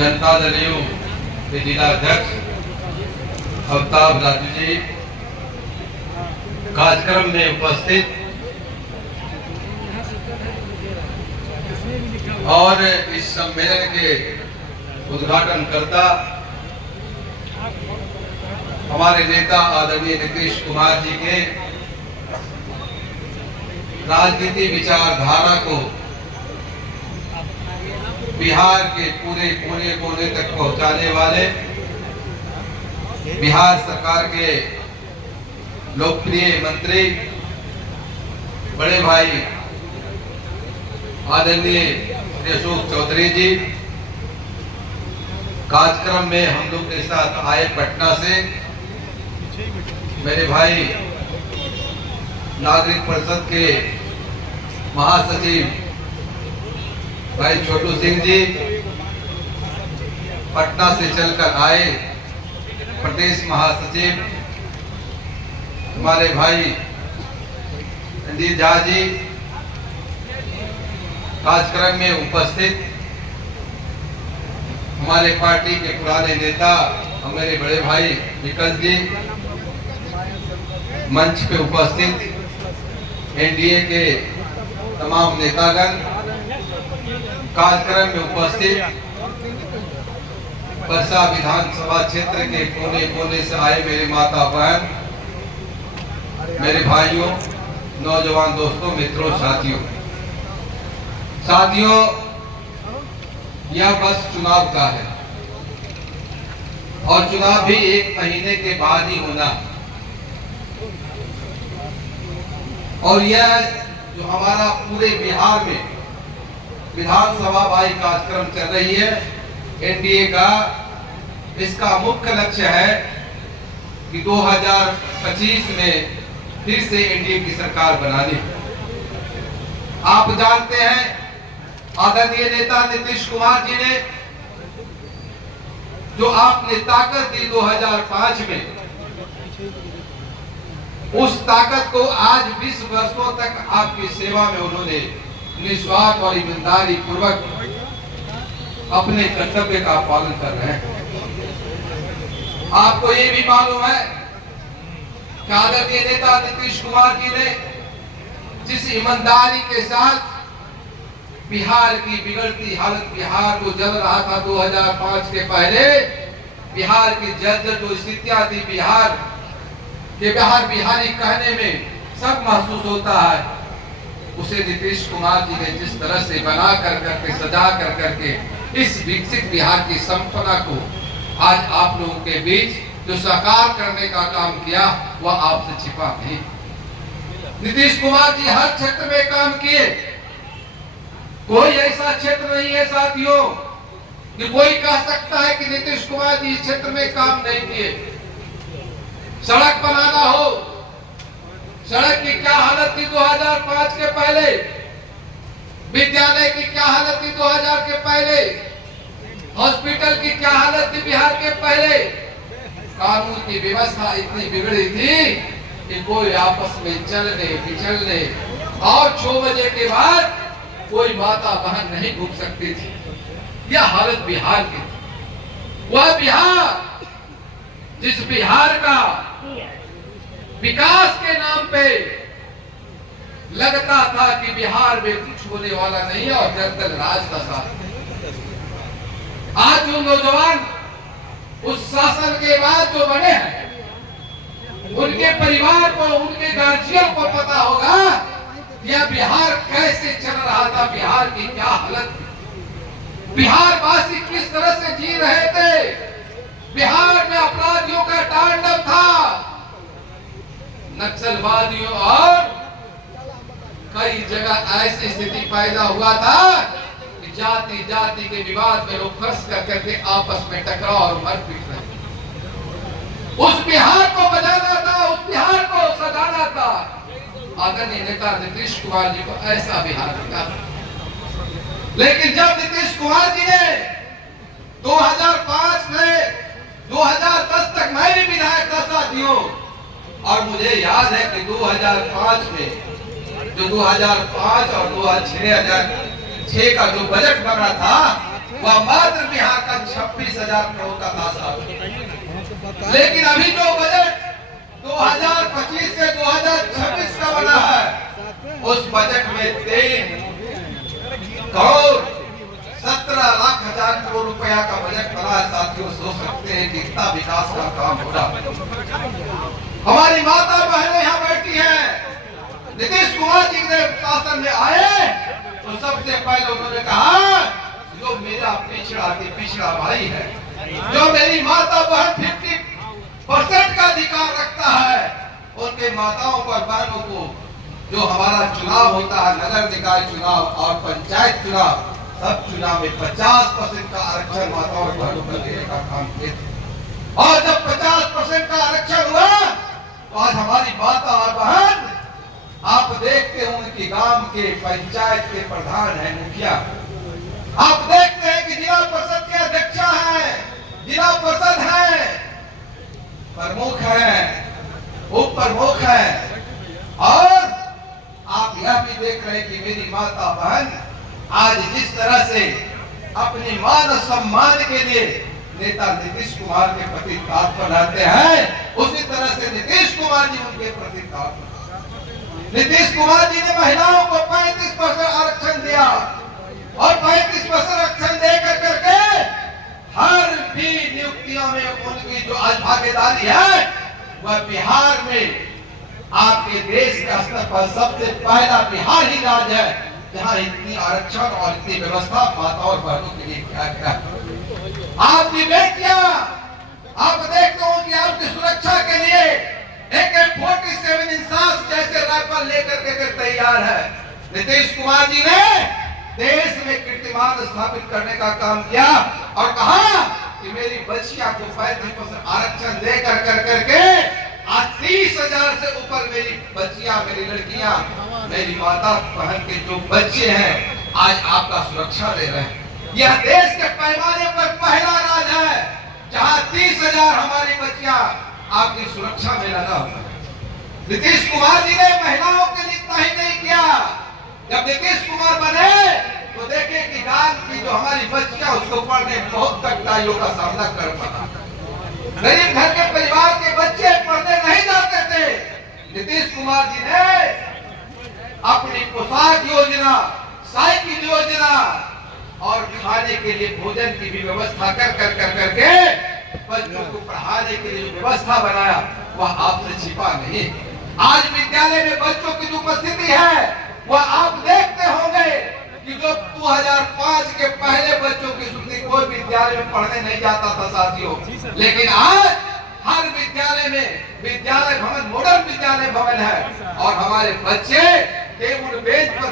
जनता दलियों के जिला अध्यक्ष अवताब राजू जी, कार्यक्रम में उपस्थित और इस सम्मेलन के उद्घाटनकर्ता हमारे नेता आदरणीय नीतीश कुमार जी के राजनीति विचारधारा को बिहार के पूरे कोने कोने तक पहुंचाने वाले बिहार सरकार के लोकप्रिय मंत्री बड़े भाई आदरणीय श्री अशोक चौधरी जी कार्यक्रम में हम लोग के साथ आए पटना से। मेरे भाई नागरिक परिषद के महासचिव भाई छोटू सिंह जी पटना से चलकर आए। प्रदेश महासचिव हमारे भाई रणजीत झा जी कार्यक्रम में उपस्थित। हमारे पार्टी के पुराने नेता हमारे बड़े भाई विकल जी मंच पे उपस्थित, एनडीए के तमाम नेतागण कार्यक्रम में उपस्थित, परसा विधानसभा क्षेत्र के कोने कोने से आए मेरे माता बहन, मेरे भाइयों, नौजवान दोस्तों, मित्रों, साथियों, यह बस चुनाव का है और चुनाव भी 1 महीने के बाद ही होना। और यह जो हमारा पूरे बिहार में विधानसभा वाई कार्यक्रम चल रही है एनडीए का, इसका मुख्य लक्ष्य है कि 2025 में फिर से एनडीए की सरकार बनानी। आप जानते हैं आदरणीय नेता नीतीश कुमार जी ने जो आपने ताकत दी 2005 में, उस ताकत को आज 20 वर्षों तक आपकी सेवा में उन्होंने निस्वार्थ और ईमानदारी पूर्वक अपने कर्तव्य का पालन कर रहे हैं। आपको ये भी मालूम है कि आदरणीय नेता नीतीश कुमार जी ने जिस ईमानदारी के साथ बिहार की बिगड़ती हालत, बिहार को जल रहा था 2005 के पहले, बिहार की जर्जर जो स्थितियां थी, बिहार बिहारी कहने में सब महसूस होता है, उसे नीतीश कुमार जी ने जिस तरह से बना कर सजा कर इस विकसित बिहार की संपदा को आज आप लोगों के बीच जो साकार करने का काम किया, वह आपसे छिपा नहीं। नीतीश कुमार जी हर क्षेत्र में काम किए। कोई ऐसा क्षेत्र नहीं है साथियों कि कोई कह सकता है कि नीतीश कुमार जी इस क्षेत्र में काम नहीं किए। सड़क बनाना हो, सड़क की क्या हालत थी 2005 के पहले, विद्यालय की क्या हालत थी 2000 के पहले, हॉस्पिटल की क्या हालत थी बिहार के पहले। कानून की व्यवस्था इतनी बिगड़ी थी कि कोई आपस में चलने फिचलने और 6 बजे के बाद कोई माता बहन नहीं घूम सकती थी। यह हालत बिहार की थी। वह बिहार जिस बिहार का विकास के नाम पे लगता था कि बिहार में कुछ होने वाला नहीं है और जनता राज का साथ। आज जो नौजवान उस शासन के बाद जो बने हैं, उनके परिवार को, उनके गार्जियन को पता होगा यह बिहार कैसे चल रहा था, बिहार की क्या हालत थी, बिहार वासी किस तरह से जी रहे थे। बिहार में अपराधियों का तांडव था, नक्सलवादियों और कई जगह ऐसी स्थिति पैदा हुआ था कि जाति जाति के विवाद में लोग फंस करके आपस में टकराव और मारपीट रहे। उस बिहार को बचाना था, उस बिहार को सजाना था। आदरणीय नेता नीतीश कुमार जी को ऐसा बिहार दिया। लेकिन जब नीतीश कुमार जी ने 2005 से 2010 तक मैं भी विधायक था साथियों, और मुझे याद है कि 2005 में जो 2005 और 2006 का जो बजट बना था, वह मात्र बिहार का 26,000 करोड़ का था साहब। लेकिन अभी जो बजट 2025 से 2026 का बना है, उस बजट में 3,17,00,000 करोड़ रुपया का बजट बना है साथियों। सोच सकते हैं कि कितना विकास का काम हो रहा है। हमारी माता बहनें यहाँ बैठी हैं। नीतीश कुमार जी ने शासन में आए तो सबसे पहले उन्होंने कहा जो मेरा पिछड़ा भाई है, जो मेरी माता बहन 50% का अधिकार रखता है, उनके माताओं पर बहनों को जो हमारा चुनाव होता है, नगर निकाय चुनाव और पंचायत चुनाव, सब चुनाव में 50% का आरक्षण माताओं और बहनों को देने का काम किए थे। और जब 50% का आरक्षण हुआ तो आज हमारी माता और बहन, आप देखते होंगे कि गांव के पंचायत के प्रधान है, मुखिया, आप देखते हैं कि जिला परिषद के अध्यक्ष हैं, जिला परिषद है, प्रमुख है, उप प्रमुख है। और आप यह भी देख रहे हैं कि मेरी माता बहन आज जिस तरह से अपने मान सम्मान के लिए नेता नीतीश कुमार के प्रति तत्पर रहते हैं, उसी तरह से नीतीश कुमार जी उनके प्रति तत्पर। नीतीश कुमार जी ने महिलाओं को 35% आरक्षण दिया और 35% आरक्षण दे करके हर भी नियुक्तियों में उनकी जो आज भागीदारी है, वह बिहार में आपके देश के स्तर पर सबसे पहला बिहार ही राज्य है जहां इतनी आरक्षण और इतनी व्यवस्था माता और बहनों के लिए किया गया। आपकी बेटियां, आप देखते हो कि आपकी सुरक्षा के लिए AK-47 इंसास जैसे राइफल लेकर के तैयार है। नीतीश कुमार जी ने देश में कीर्तिमान स्थापित करने का काम किया और कहा कि मेरी बच्चियां को 35% आरक्षण दे करके आज 30,000 से ऊपर मेरी बच्चियां, मेरी लड़कियां, मेरी माता बहन के जो बच्चे हैं आज आपका सुरक्षा दे रहे हैं। यह देश के पैमाने पर पहला राज्य है जहां 30,000 हमारी बच्चियां आपकी सुरक्षा में लगा हुआ है। नीतीश कुमार जी ने महिलाओं के लिए इतना ही नहीं किया। जब नीतीश कुमार बने तो देखे कि गांव की जो हमारी बच्चियां उसको पढ़ने बहुत कठिनाइयों का सामना कर पड़ा। गरीब घर के परिवार के बच्चे पढ़ने नहीं जाते थे। नीतीश कुमार जी ने अपनी पोशाक योजना, साइकिल योजना और खाने के लिए भोजन की भी व्यवस्था करके बच्चों को पढ़ाने के लिए जो व्यवस्था बनाया वह आपसे छिपा नहीं। आज विद्यालय में बच्चों की जो उपस्थिति है वह आप देखते होंगे कि जो 2005 के पहले बच्चों की स्थिति कोई विद्यालय में पढ़ने नहीं जाता था साथियों, लेकिन आज हर विद्यालय में विद्यालय भवन, मॉडर्न विद्यालय भवन है और हमारे बच्चे टेबल बेंच पर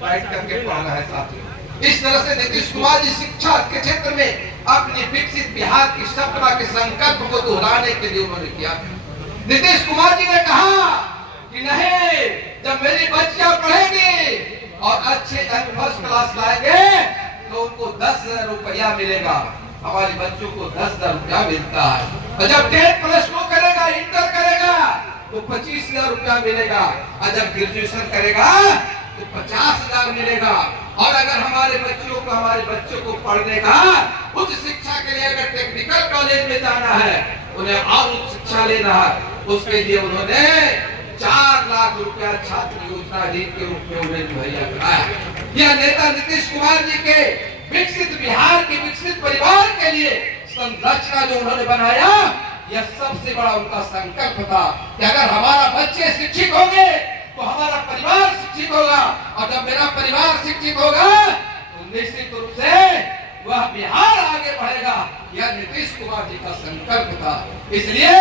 बैठ करके पढ़ रहे हैं साथियों। इस तरह से नीतीश कुमार जी शिक्षा के क्षेत्र में अपनी विकसित बिहार की सपना के संकल्प को दोहराने के लिए उन्होंने किया। नीतीश कुमार जी ने कहा कि नहीं, जब मेरी बच्चियां पढ़ेंगी और अच्छे फर्स्ट क्लास लाएंगे तो उनको 10,000 रुपया मिलेगा। हमारे बच्चों को 10,000 रुपया मिलता है और जब 10+2 करेगा, इंटर करेगा तो 25,000 रुपया मिलेगा और जब ग्रेजुएशन करेगा तो 50,000 मिलेगा। और अगर हमारे बच्चों को पढ़ने का उच्च शिक्षा के लिए अगर टेक्निकल कॉलेज में जाना है, उन्हें और उच्च शिक्षा लेना है, उसके लिए उन्होंने 4 लाख रुपया छात्र योजना ऋण के रूप में उन्हें मुहैया कराया। यह नेता नीतीश कुमार जी के विकसित बिहार के विकसित परिवार के लिए संरचना जो उन्होंने बनाया, यह सबसे बड़ा उनका संकल्प था कि अगर हमारा बच्चे शिक्षित होंगे तो हमारा परिवार शिक्षित होगा और जब मेरा परिवार शिक्षित होगा तो निश्चित रूप से वह बिहार आगे बढ़ेगा। यह नीतीश कुमार जी का संकल्प था। इसलिए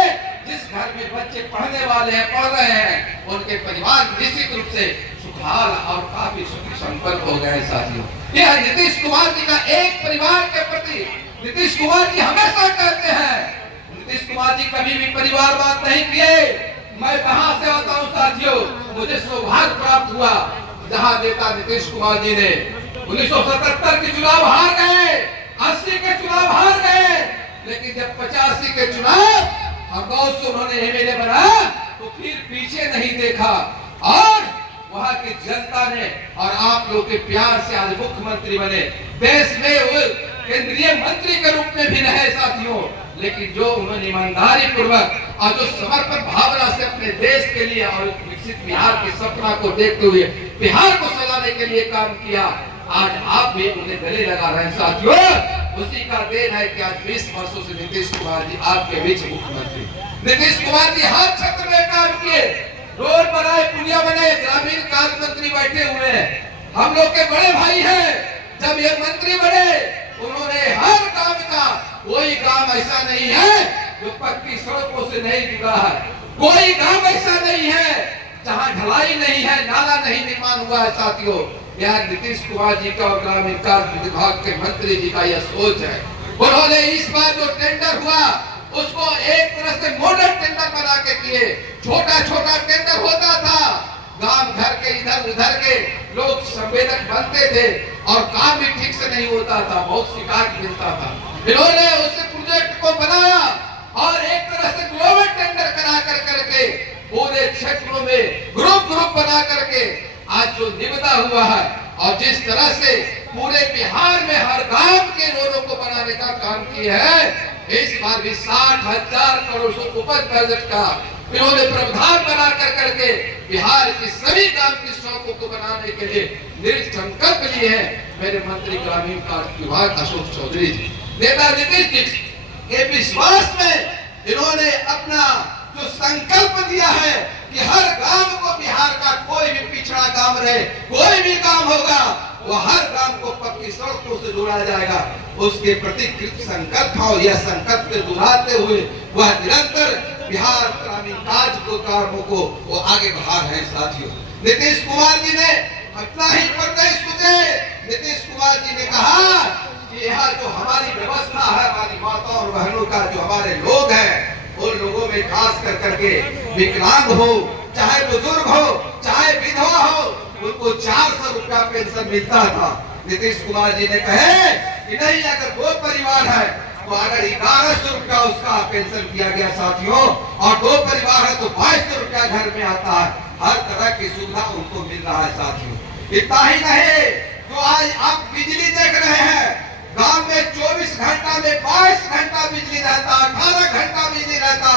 जिस घर में बच्चे पढ़ने वाले हैं, पढ़ रहे हैं, उनके परिवार निश्चित रूप से सुखहाल और काफी सुखी संपन्न हो गए साथियों। यह नीतीश कुमार जी का एक परिवार के प्रति नीतीश कुमार जी हमेशा कहते हैं। नीतीश कुमार जी कभी भी परिवारवाद नहीं किए। मैं कहां से आता हूं साथियों, मुझे सौभाग्य प्राप्त हुआ जहां नेता नीतीश कुमार जी ने 1977 के चुनाव हार गए, 80 के चुनाव हार गए, लेकिन जब 85 के चुनाव हरदौल से उन्होंने एमएलए बना तो फिर पीछे नहीं देखा और वहां की जनता ने और आप लोगों के प्यार से आज मुख्यमंत्री बने। देश में केंद्रीय मंत्री के रूप में भी रहे साथियों, लेकिन जो उन्होंने ईमानदारी पूर्वक और जो समर्पण भावना से अपने देश के लिए और विकसित बिहार के सपना को देखते हुए बिहार को सजाने के लिए काम किया, आज आप भी उन्हें गले लगा रहे हैं साथियों। उसी का देन है कि आज 20 वर्षों से नीतीश कुमार जी आपके बीच मुख्यमंत्री। नीतीश कुमार जी हर क्षेत्र में काम किए, रोड बनाए, पुलिया बनाए, ग्रामीण कार्य मंत्री बैठे हुए हैं, हम लोग के बड़े भाई हैं। जब ये मंत्री बने उन्होंने हर काम का, कोई काम ऐसा नहीं है जो पक्की सड़कों से नहीं जुड़ा है, कोई काम ऐसा नहीं है जहां ढलाई नहीं है, नाला नहीं निर्माण हुआ है साथियों। यह नीतीश कुमार जी का और ग्रामीण कार्य विभाग के मंत्री जी का यह सोच है। उन्होंने इस बार जो टेंडर हुआ उसको एक तरह से मॉडल टेंडर बना के किए। छोटा छोटा टेंडर होता था, गांव घर के इधर उधर के लोग संवेदक बनते थे और काम भी ठीक से नहीं होता था, बहुत शिकायत मिलता था। इन्होंने उस प्रोजेक्ट को बनाया और एक तरह से ग्लोबल टेंडर करा करके पूरे क्षेत्रों में ग्रुप बना करके आज जो निविदा हुआ है और जिस तरह से पूरे बिहार में हर गांव के रोडों को बनाने का काम किया है, इस बार भी 60,000 करोड़ से उपज बजट का इन्होंने प्रावधान बना करके बिहार की सभी गांव की सड़कों को बनाने के लिए दृढ़ संकल्प लिए हैं मेरे मंत्री ग्रामीण कार्य विभाग अशोक चौधरी जी। नेता नीतीश जी के विश्वास में इन्होंने अपना जो संकल्प दिया है कि हर गांव को बिहार का कोई भी पिछड़ा गांव रहे, कोई भी काम होगा वो हर गांव को पक्की सड़कों से जोड़ा जाएगा, उसके प्रति कृत संकल्प और यह संकल्प को दोहराते हुए वह निरंतर बिहार ग्रामीण कार्य को कामों को वो आगे बढ़ा रहे हैं साथियों। नीतीश कुमार जी ने इतना ही पर नहीं सोचे, नीतीश कुमार जी ने कहा कि यह जो हमारी व्यवस्था है, हमारी माताओं और बहनों का जो हमारे लोग हैं, उन लोगों में खास करके विकलांग हो, चाहे बुजुर्ग हो, चाहे विधवा हो, उनको 400 रुपया पेंशन मिलता था। नीतीश कुमार जी ने कहे कि नहीं, अगर 2 परिवार है तो अगर 1100 रुपया उसका पेंशन किया गया साथियों, और 2 परिवार है तो 2200 रुपया घर में आता है। हर तरह की सुविधा उनको मिल रहा है साथियों। इतना ही नहीं, जो आज आप बिजली देख रहे हैं, गांव में 24 घंटा में 22 घंटा बिजली रहता, 18 घंटा बिजली रहता,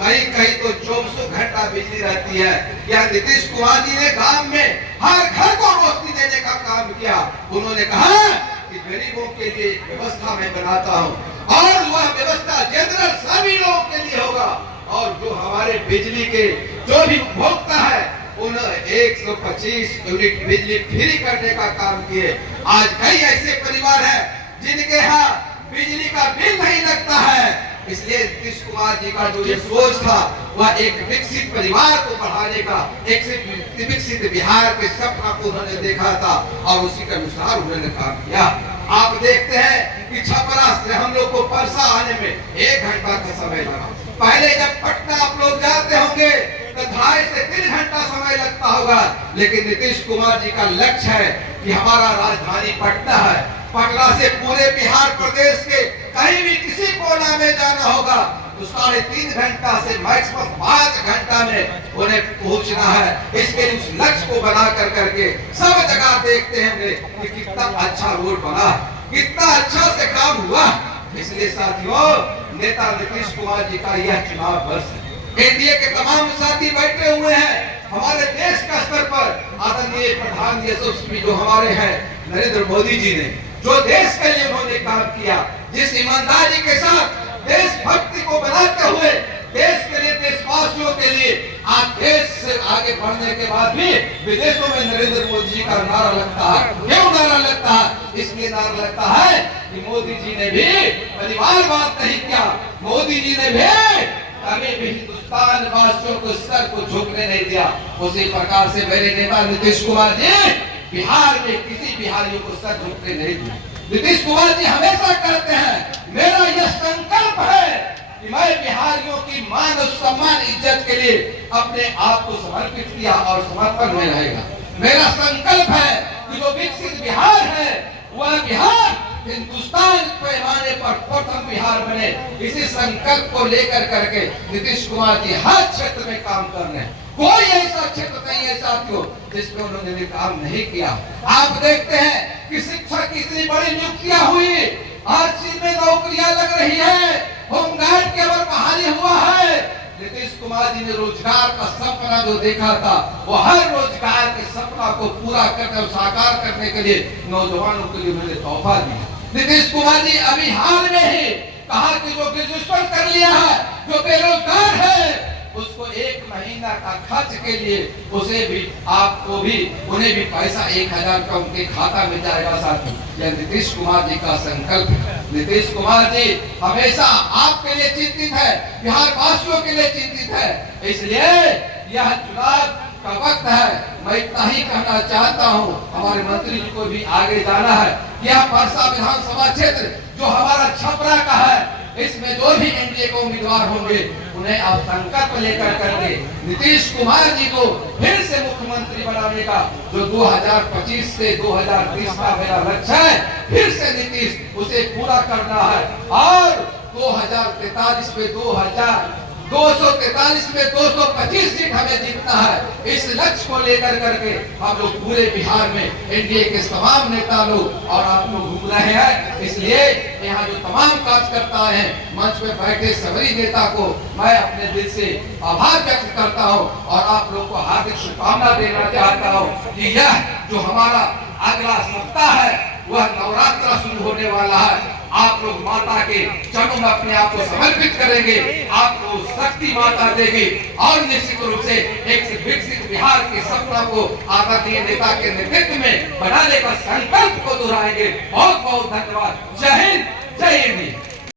कहीं तो 24 घंटा बिजली रहती है। यह नीतीश कुमार जी ने गांव में हर घर को रोशनी देने का काम किया। उन्होंने कहा कि गरीबों के लिए व्यवस्था मैं बनाता हूँ और वह व्यवस्था जनरल सभी लोगों के लिए होगा, और जो हमारे बिजली के जो भी उपभोक्ता है उन 125 यूनिट बिजली फ्री करने का काम किए। आज कई ऐसे परिवार हैं जिनके यहाँ बिजली का बिल नहीं लगता है, इसलिए नीतीश कुमार जी का जो ये सोच था वह एक विकसित परिवार को बढ़ाने का, एक विकसित बिहार के सपना को उन्होंने देखा था और उसी के अनुसार उन्होंने काम किया। आप देखते हैं कि छपरा से हम लोग को परसा आने में 1 घंटा का समय लगा। पहले जब पटना आप लोग जाते होंगे तो 2.5 से 3 घंटा समय लगता होगा, लेकिन नीतीश कुमार जी का लक्ष्य है कि हमारा राजधानी पटना है, पटना से पूरे बिहार प्रदेश के कहीं भी किसी कोना में जाना होगा तो 3.5 घंटा से मैक्सिमम 5 घंटा में उन्हें पहुंचना है। इसके उस लक्ष्य को बना करके सब जगह देखते हैं कि कितना अच्छा रोड बना, कितना अच्छा से काम हुआ। इसलिए साथियों, नेता नीतीश कुमार जी का यह चुनाव वर्ष है। एनडीए के तमाम साथी बैठे हुए हैं। हमारे देश का स्तर पर आदरणीय प्रधान यशस्वी जो हमारे हैं नरेंद्र मोदी जी ने जो देश के लिए उन्होंने काम किया, जिस ईमानदारी के साथ देशभक्ति को बनाते हुए देश के लिए, देशवासियों के लिए आज देश से आगे बढ़ने के बाद भी विदेशों में नरेंद्र मोदी जी का नारा लगता है। क्यों नारा लगता है? इसलिए नारा लगता है कि मोदी जी ने भी परिवारवाद नहीं किया, मोदी जी ने भी कभी भी हिंदुस्तान वासियों को सर को झुकने नहीं दिया। उसी प्रकार से मेरे नेता नीतीश कुमार जी बिहार में किसी बिहारियों को सर झुकने नहीं दिया। नीतीश कुमार जी हमेशा कहते हैं, मेरा यह संकल्प है कि मैं बिहारियों की मान और सम्मान इज्जत के लिए अपने आप को समर्पित किया और समर्पण में रहेगा। मेरा संकल्प है कि जो विकसित बिहार है वह बिहार हिंदुस्तान पैमाने पर प्रथम बिहार बने। इसी संकल्प को लेकर करके नीतीश कुमार जी हर क्षेत्र में काम कर रहे हैं। कोई ऐसा क्षेत्र नहीं है साथियों जिसमें उन्होंने काम नहीं किया। आप देखते हैं कि शिक्षा की इतनी बड़ी नियुक्तियां हुई आज चीन में नौकरियां लग रही है, होमगार्ड केवल बहाली हुआ है। नीतीश कुमार जी ने रोजगार का सपना जो देखा था, वो हर रोजगार के सपना को पूरा करने और साकार करने के लिए नौजवानों के लिए उन्होंने तोहफा दिया। नीतीश कुमार जी अभी हाल में ही कहा कि जो ग्रेजुएशन कर लिया है, जो बेरोजगार है, उसको 1 महीना का खर्च के लिए उसे भी, आपको भी, उन्हें भी पैसा 1000 का उनके खाता में जाएगा। साथी, यह नीतीश कुमार जी का संकल्प है। नीतीश कुमार जी हमेशा आपके लिए चिंतित है, बिहार वासियों के लिए चिंतित है। इसलिए यह चुनाव का वक्त है। मैं इतना ही कहना चाहता हूँ, हमारे मंत्री जी को भी आगे जाना है। यह परसा विधानसभा क्षेत्र जो हमारा छपरा का है, इसमें जो भी एनडीए को उम्मीदवार होंगे, उन्हें आप संकल्प लेकर करके नीतीश कुमार जी को फिर से मुख्यमंत्री बनाने का, जो 2025 से 2030 का मेरा लक्ष्य है, फिर से नीतीश उसे पूरा करना है। और 2043 में 243 में 225 सीट हमें जीतना है। इस लक्ष्य को लेकर करके हम लोग पूरे बिहार में एनडीए के तमाम नेता लोग और आप लोग घूम रहे हैं। इसलिए यहाँ जो तमाम कार्यकर्ता हैं, मंच में बैठे सभी नेता को मैं अपने दिल से आभार व्यक्त करता हूँ और आप लोग को हार्दिक शुभकामना देना चाहता हूँ कि यह जो हमारा अगला सप्ताह है, वह नवरात्र शुरू होने वाला है। आप लोग माता के चरणों में अपने आप को समर्पित करेंगे, आपको शक्ति माता देगी और निश्चित रूप से एक विकसित बिहार के सपना को आदरणीय नेता के नेतृत्व में बनाने का संकल्प को दोहराएंगे। बहुत बहुत धन्यवाद। जय हिंद, जय हिंद।